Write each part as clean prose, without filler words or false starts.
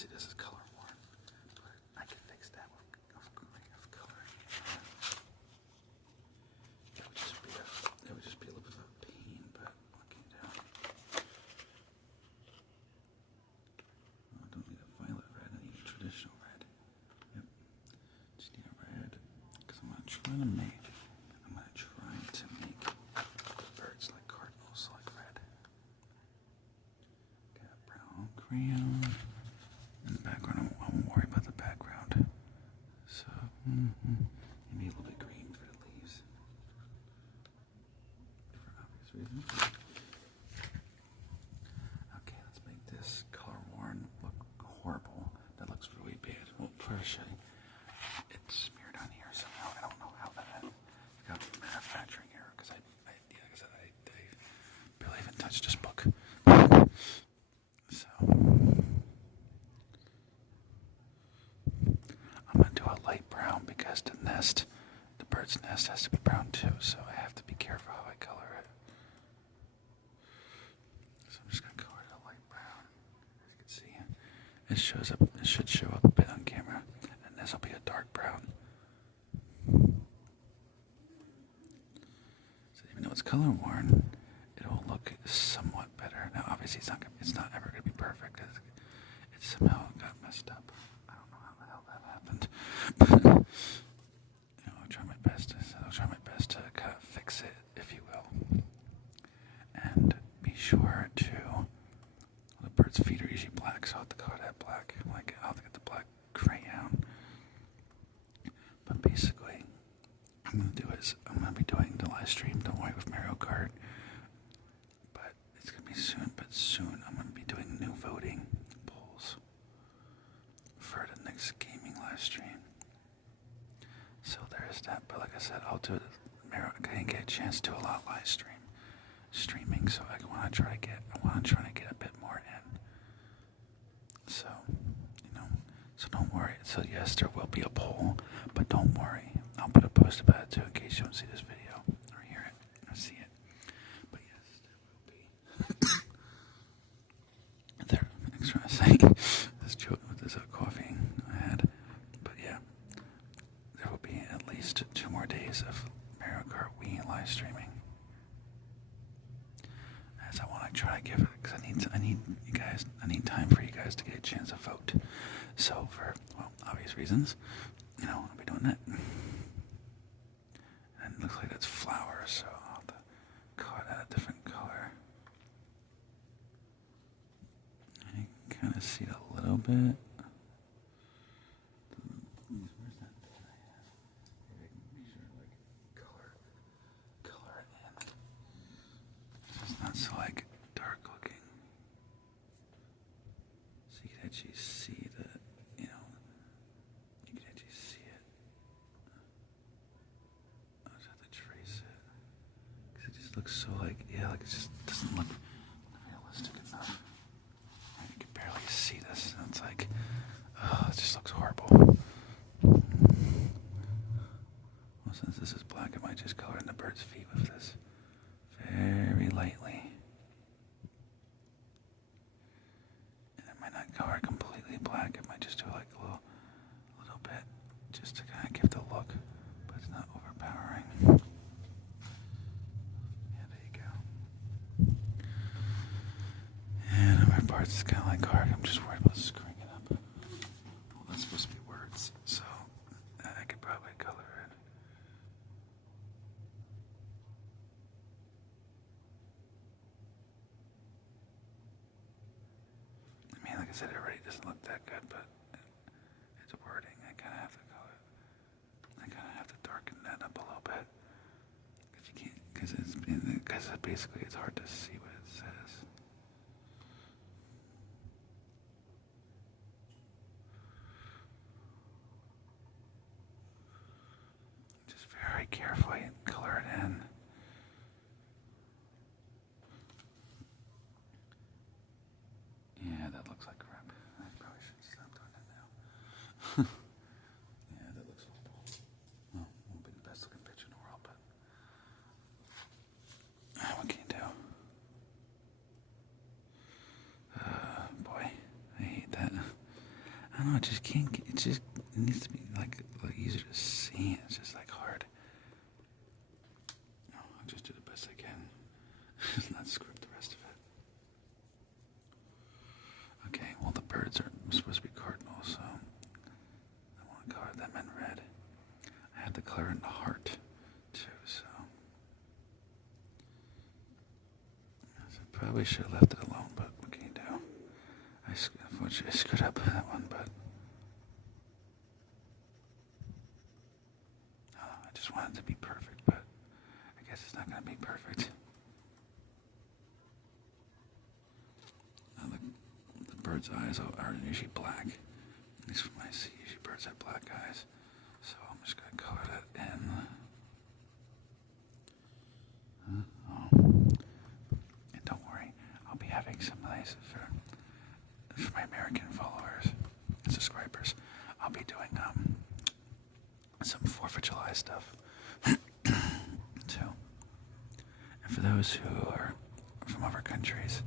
obviously this is color worn, but I can fix that with color. It would just be a little bit of a pain, but what can you do? I don't need a violet red, I need a traditional red. Yep. Just need a red, because I'm gonna try to make the birds like cardinals, like red. Got brown crayon in the background. I won't worry about the background. So maybe a little bit green for the leaves, for obvious reasons. Okay, let's make this color worn look horrible. That looks really bad. Well, first it's smeared on here somehow. I don't know how that happened. It's got manufacturing error because I barely even touched this book. So I'm gonna do a light brown because the bird's nest has to be brown too. So I have to be careful how I color it. So I'm just gonna color it a light brown. As you can see, it shows up. It should show up a bit on camera, and this will be a dark brown. So even though it's color worn, it'll look somewhat better. Now, obviously, it's not ever gonna be perfect because it somehow got messed up. I don't know how the hell that happened, but I'll try my best. I'll try my best to kind of fix it, if you will, and be sure to. The bird's feet are usually black, so I'll have to color that black. Like I'll have to get the black crayon. But basically, I'm gonna be doing the live stream, Don't Worry, with Mario Kart. But it's gonna be soon. But soon, I'm gonna be doing new voting polls for the next gaming live stream. So there is that. But like I said, I'll do it. I didn't get a chance to do a lot of live streaming, so I want to try to get a bit more in. So so don't worry. So yes, there will be a poll, but don't worry. I'll put a post about it too in case you don't see this video or hear it or see it. But yes, there will be. Trying to say this joke with this coffee I had, but yeah, there will be at least 2 more days of Mario Kart Wii live streaming. As I want to try to give it, because I need time for you guys to get a chance to vote. So for obvious reasons, I'll be doing that. And it looks like that's flowers, so I'll have to color that a different color. And you can kind of see it a little bit. Where's that pen I have? Maybe I can make sure color it in. So it's not so dark looking. So you can actually see you can actually see it. I'll just have to trace it. Because it just looks so it just doesn't look realistic enough. You can barely see this. And it's it just looks horrible. Well, since this is black, I might just color in the bird's feet with this very lightly. And I might not color it completely black. I might just do a little bit just to kind of give the look, but it's not overpowering. Yeah, there you go. And my part's kind of like hard. I'm just worried about screwing it up. Well, that's supposed to be words, so I could probably color it. Like I said, it already doesn't look that good, but it's wording. I kind of have to color it. I kind of have to darken that up a little bit. Because basically it's hard to see what it says. Just very carefully color it in. Yeah, that looks like crap. I probably should stop doing that now. Yeah, that looks horrible. Well, it won't be the best looking picture in the world, but what can you do? know, it just can't, it just, it needs to be, like easier to see. It's just, like, hard. No, I'll just do the best I can. Just not screw up the rest of it. Okay, well, the birds are supposed to be cardinals, so I want to color them in red. I have the color in the heart, too, so probably should have left it alone, but what can you do? Unfortunately, I screwed up that one, but I just wanted it to be perfect, but I guess it's not going to be perfect. The bird's eyes are usually black. At least from what I see, usually birds have black eyes. So I'm just going to color that in. And don't worry, I'll be having some nice for my American followers and subscribers. I'll be doing some 4th of July stuff too. And for those who are from other countries,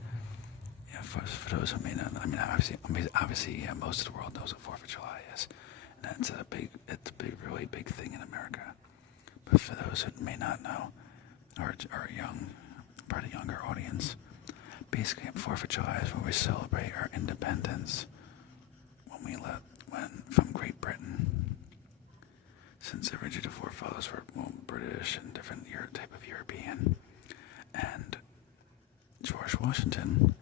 yeah, for those who may not, I mean, obviously, yeah, most of the world knows what 4th of July is, and it's a really big thing in America. But for those who may not know, or young, part of the younger audience, basically, 4th of July is when we celebrate our independence from Great Britain. Since originally the forefathers were British and different type of European, and George Washington,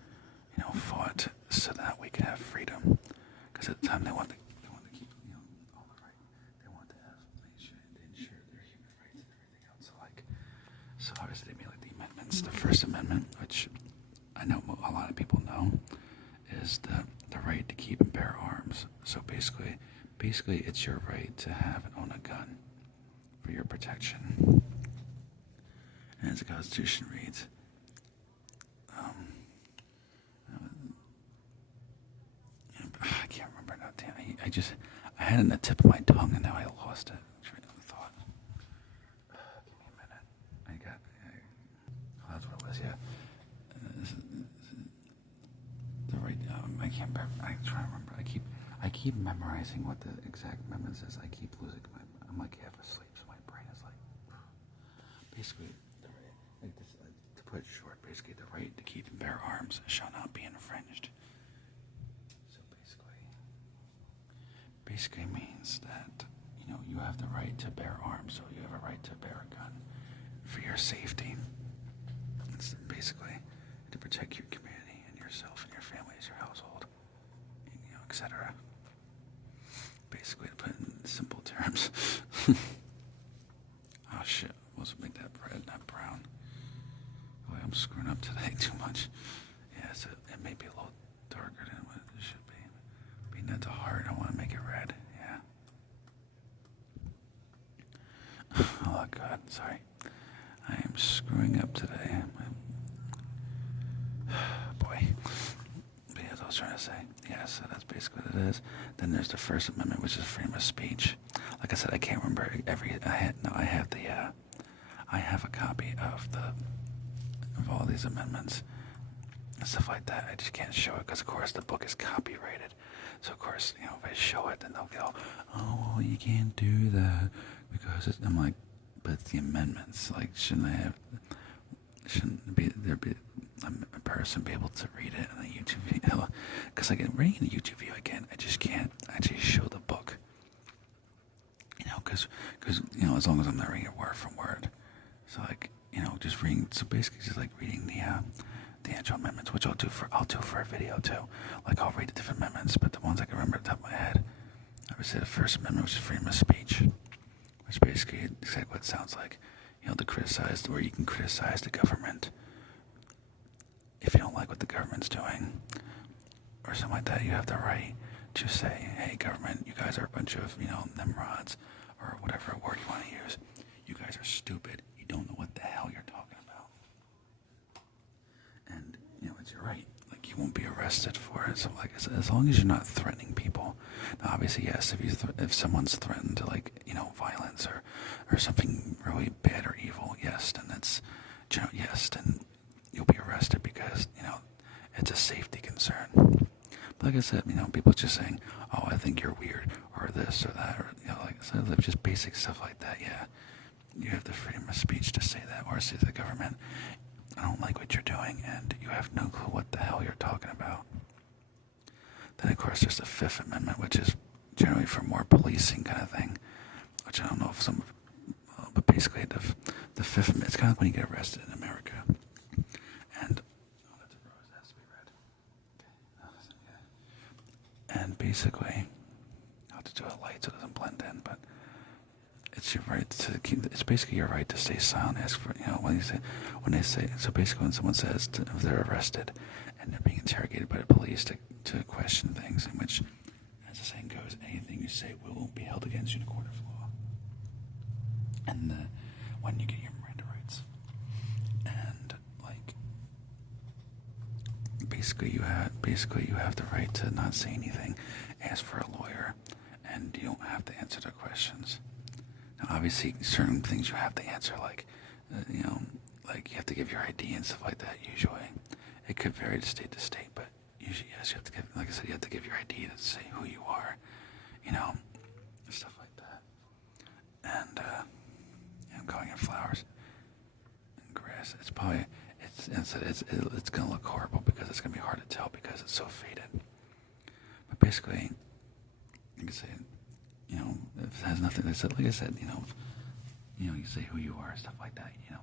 fought so that we could have freedom. Because at the time they wanted to keep, all the right. They wanted to ensure their human rights and everything else. So obviously they made the amendments. The First Amendment, which I know a lot of people know, is the right to keep and bear arms. So basically it's your right to have and own a gun for your protection. And as the Constitution reads, I can't remember now. Damn, I had it in the tip of my tongue and now I lost it. Train of thought. Give me a minute. Oh, that's what it was. Yeah. The right. I can't remember. I'm trying to remember. I keep memorizing what the exact amendment says. I keep losing I'm like half asleep, so my brain is like. Basically, the right. Like this, to put it short, basically the right to keep and bear arms shall not be infringed. Basically means that you have the right to bear arms, so you have a right to bear a gun for your safety. It's basically to protect your community and yourself and your families, your household, etc. Basically, to put it in simple terms. Oh shit! Let's make that red, not brown. Boy, I'm screwing up today too much. Yeah, so it may be a little darker than what it should be. Being at the heart, I want to make it red. Yeah. Oh God, sorry. I am screwing up today. Boy. But yeah, as I was trying to say. Yeah, so that's basically what it is. Then there's the First Amendment, which is freedom of speech. Like I said, I can't remember I have a copy of all these amendments and stuff like that. I just can't show it because, of course, the book is copyrighted. So, of course, if I show it, then they'll go, oh, well, you can't do that because I'm like, but it's the amendments. Like, shouldn't there be a person be able to read it in a YouTube video? Because, like, reading a YouTube video, I just can't actually show the book. Because as long as I'm not reading it word for word. So, like, just reading, so basically just like reading the actual amendments, which I'll do for a video too. Like, I'll read the different amendments, but the ones I can remember at the top of my head, I would say the First Amendment, which is freedom of speech, which basically is exactly what it sounds like. To criticize, or you can criticize the government if you don't like what the government's doing, or something like that. You have the right to say, hey, government, you guys are a bunch of, nimrods, or whatever word you want to use. You guys are stupid. You don't know what the hell you're talking about. And, it's your right. Like, you won't be arrested for it. So, like, as long as you're not threatening people. Now, obviously, yes, if someone's threatened to, like, violence or something really bad or evil, yes, then then you'll be arrested because, it's a safety concern. Like I said, people just saying, "Oh, I think you're weird," or this or that, or just basic stuff like that. Yeah, you have the freedom of speech to say that, or say to the government, "I don't like what you're doing," and you have no clue what the hell you're talking about. Then, of course, there's the Fifth Amendment, which is generally for more policing kind of thing, which I don't know if but basically the Fifth Amendment, it's kind of like when you get arrested in America. And, that's a rose, it has to be red. Okay. And basically, I'll have to do a light so it doesn't blend in, but it's your right to keep, it's basically your right to stay silent. Ask for, so basically when someone says if they're arrested and they're being interrogated by the police to question things, in which, as the saying goes, anything you say will be held against you in a court of law. And when you get your Miranda rights, and basically you have the right to not say anything, ask for a lawyer, and you don't have to answer their questions. Now, obviously, certain things you have to answer, like you have to give your ID and stuff like that. Usually, it could vary to state, but usually, yes, you have to give. Like I said, you have to give your ID to say who you are, stuff like that. And I'm calling it flowers and grass. It's gonna look horrible because it's gonna be hard to tell because it's so faded. But basically, you can say, if it has nothing to say, like I said, you say who you are, stuff like that, the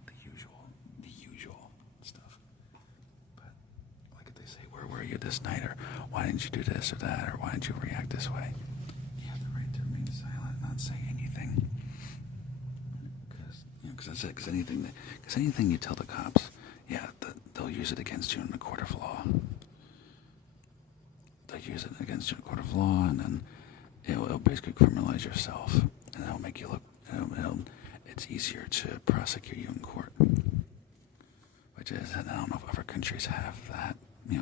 usual stuff. But like if they say, where were you this night, or why didn't you do this or that, or why didn't you react this way? You have the right to remain silent, not say anything. Because anything you tell the cops, they'll use it against you in the court of law. They'll use it against you in a court of law, and then it'll basically criminalize yourself, and it'll make you look. It's easier to prosecute you in court, which is, and I don't know if other countries have that. They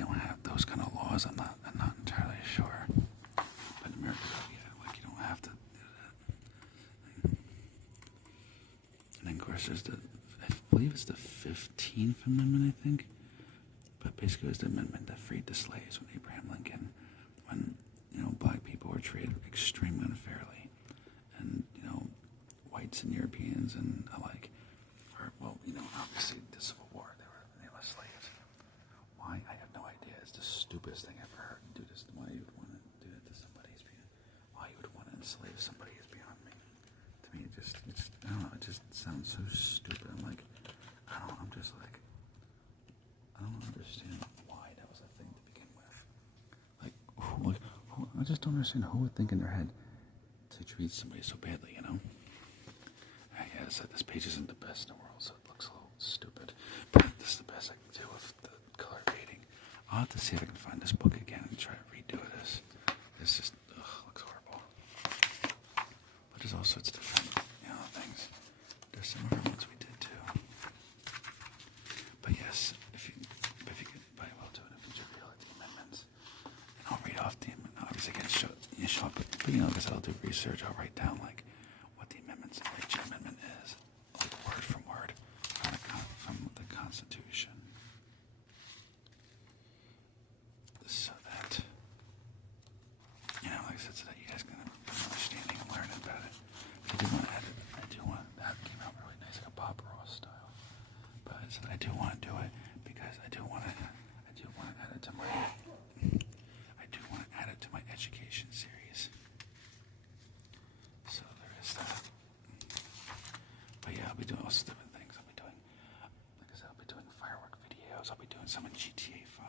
don't have those kind of laws. I'm not entirely sure. But in America, you don't have to do that. And then, of course, there's I believe it's the 15th Amendment, I think. But basically, it was the amendment that freed the slaves when Abraham Lincoln, when black people were treated extremely unfairly, and whites and Europeans and alike were, obviously the Civil War, they were slaves. Why? I have no idea. It's the stupidest thing I've ever heard. Do this. Why you would want to do that to somebody? Why you would want to enslave somebody is beyond me. To me, I don't know. It just sounds so stupid. I don't understand why that was a thing to begin with. I just don't understand who would think in their head to treat somebody so badly, I guess this page isn't the best in the world, so it looks a little stupid. But this is the best I can do with the color fading. I'll have to see if I can find this book again and try to redo this. This just, looks horrible. But there's all sorts of different, things. There's some other ones we did too. But yes, if you could probably well do it in future video, the amendments. And I'll read off the amendments. Obviously, I can show up, but because I'll do research, I'll write down what the amendments, each amendment is, word from word, from the Constitution, so that like I said, so that you guys can have an understanding and learn about it. I do want to edit. That came out really nice, like a Bob Ross style. But I do want to do it because I do want to add it to my. Education series. So there is that. But I'll be doing all sorts of different things. I'll be doing, like I said, I'll be doing firework videos. I'll be doing some in GTA 5.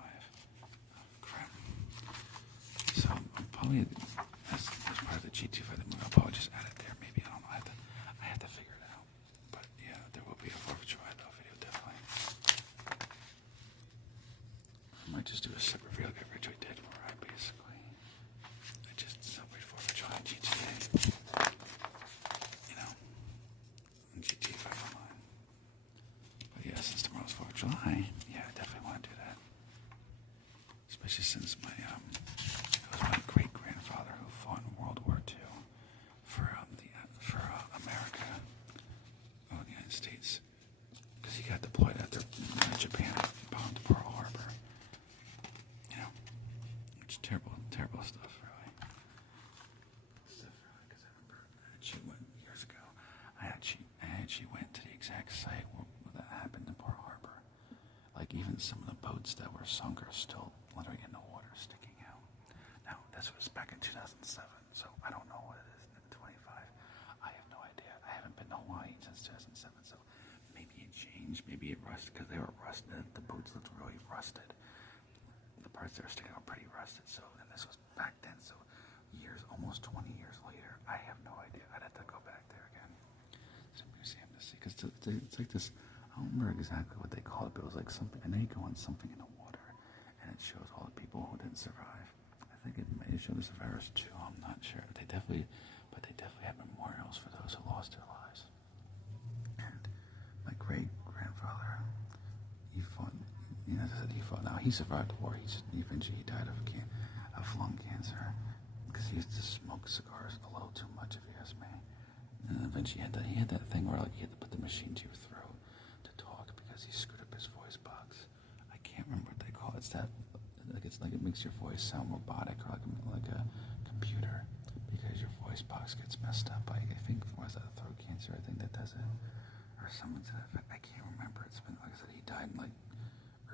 Oh, crap. So I'm probably, as part of the GTA 5 movie, I'll probably just add it there. Maybe, I don't know. I have to figure it out. But there will be a 4th of July video, definitely. I might just do a separate video like I originally did where I basically celebrate 4th of July in GTA. In GTA 5 Online. But since tomorrow's 4th of July, I definitely want to do that. Especially since it was my great-grandfather who fought in World War II for America, the United States. Because he got deployed after Japan bombed Pearl Harbor. like even some of the boats that were sunk are still literally in the water sticking out. Now, this was back in 2007, so I don't know what it is in 25. I have no idea. I haven't been to Hawaii since 2007, so maybe it changed, maybe it rusted, because they were rusted. The boats looked really rusted. The parts that were sticking out were pretty rusted, so, and this was back then, so years, almost 20 years later, I have no idea. I'd have to go back there again. It's a museum to see, because it's like this, I don't remember exactly what they call it, but it was like something, and they go on something in the water, and it shows all the people who didn't survive. I think it may show the survivors too, I'm not sure. They definitely have memorials for those who lost their lives. And my great-grandfather, he fought, now he survived the war, he died of lung cancer, because he used to smoke cigars a little too much, if you ask me. And eventually he had that thing where like he had to put the machine to your throat to talk because he screwed up his voice box. I can't remember what they call it. It's like it makes your voice sound robotic or like a computer because your voice box gets messed up. I think was that throat cancer? I think that does it, or something to that effect. I can't remember. It's been, like I said, he died in like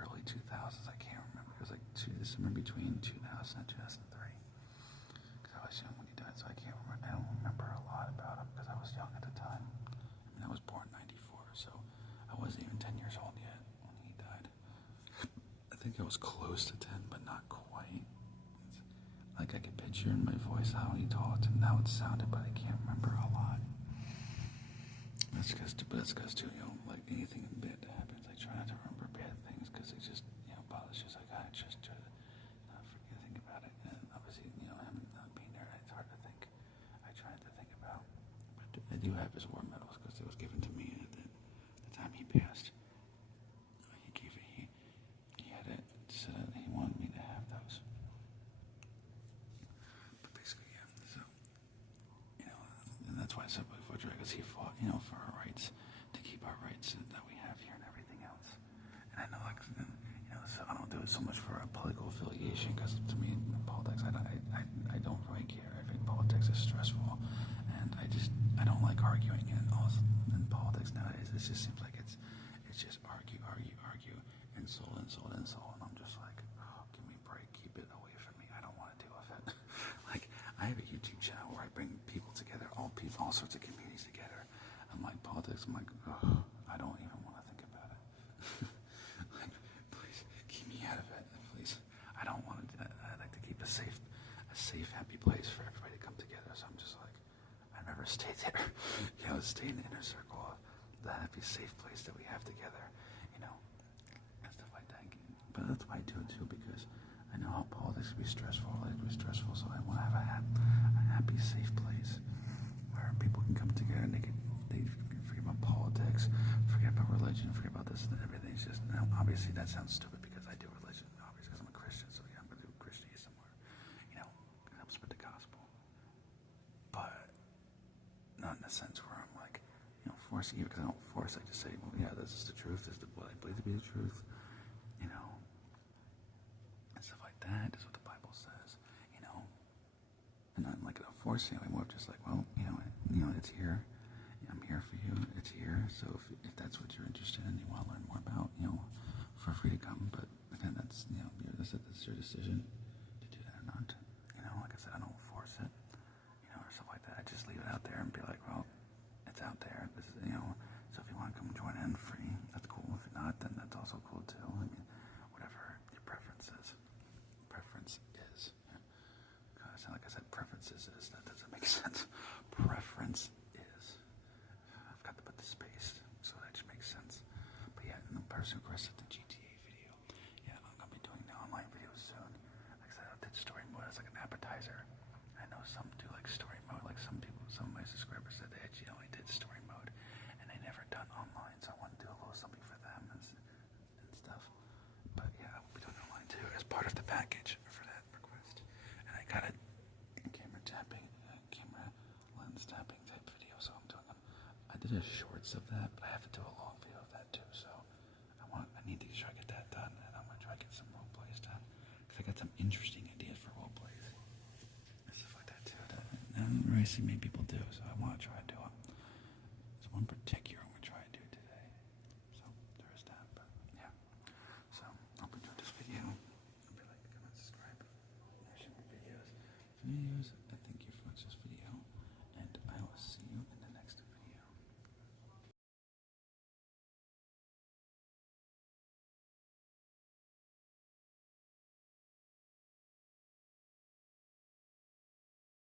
early 2000s. I can't remember. It was like somewhere between 2000 and 2003. Because I was young when he died, so I can't remember. I don't remember a lot about him because I was young at the time. I mean, I was born in '94, so I wasn't even 10 years old yet when he died. I think I was close to 10, but not quite. Like I could picture in my voice how he talked and how it sounded, but I can't remember a lot. That's because too, like anything bad that happens, I try not to remember bad things because it just, bothers you. Like I just try to not forget, think about it. And obviously, him not being there, it's hard to think. I try to think about, but I do have his war medals because it was given to me at the time he passed. He had it, said that he wanted me to have those. But basically, yeah. So, and that's why I said before, because he fought, for our rights, to keep our rights that we have here and everything else. And I know, like, so I don't do it so much for a political affiliation, because to me, in politics, I don't really care. I think politics is stressful, and I don't like arguing in politics nowadays. It just seems like it's just argue, insult, and I'm just like, oh, give me a break, keep it away from me. I don't want to deal with it. Like, I have a YouTube channel where I bring people together, all sorts of communities together. I'm like, politics, I'm like, oh, I don't even want to think about it. Like, please, keep me out of it, please. I don't want to do that. I like to keep a safe, happy place for everybody to come together. So I'm just like, I'd rather stay there, stay in the inner circle of the happy, safe place that we have together, and stuff like that. But that's why I do it too, because I know how politics can be stressful. So I want to have a happy, safe place where people can come together and they can forget about politics, forget about religion, forget about this and everything. It's just, obviously that sounds stupid because I do religion, obviously because I'm a Christian. So yeah, I'm going to do Christianity somewhere. It helps spread the gospel. But not in a sense where I'm like, forcing you, because I don't force. I just say, well, yeah, this is the truth. This is what I believe to be the truth. And stuff like that. Is what the Bible says. And I'm like not forcing it. I'm more just like, well, it's here. I'm here for you. It's here. So if that's what you're interested in, you want to learn more about, feel free to come. But again, that's that's your decision to do that or not. Like I said, I don't force it. Or stuff like that. I just leave it out there and be like, well, it's out there. This is, so if you want to come join in free, that's cool. If not, then that's also cool too. I mean, whatever your preference is. Preference is. Kind of sound like I said preferences is. That doesn't make sense. Preference is. I've got to put the space, so that just makes sense. But yeah, and the person who requested the GTA video, yeah, I'm going to be doing the online videos soon. Like I said, I did story mode as like an appetizer. I know some do like story mode, like some of my subscribers said they actually only did story mode and they never done online, so I want to do a little something for them and stuff. But yeah, I will be doing online too as part of the package for that request. And I got a camera lens tapping type video, so I'm doing them. I did a shorts of that, but I have to do a long video of that too, so I need to try to get that done, and I'm going to try to get some role plays done, because I got some interesting ideas for role plays. Stuff like that too. That I haven't really seen many people do, so I want to try to do it. There's one particular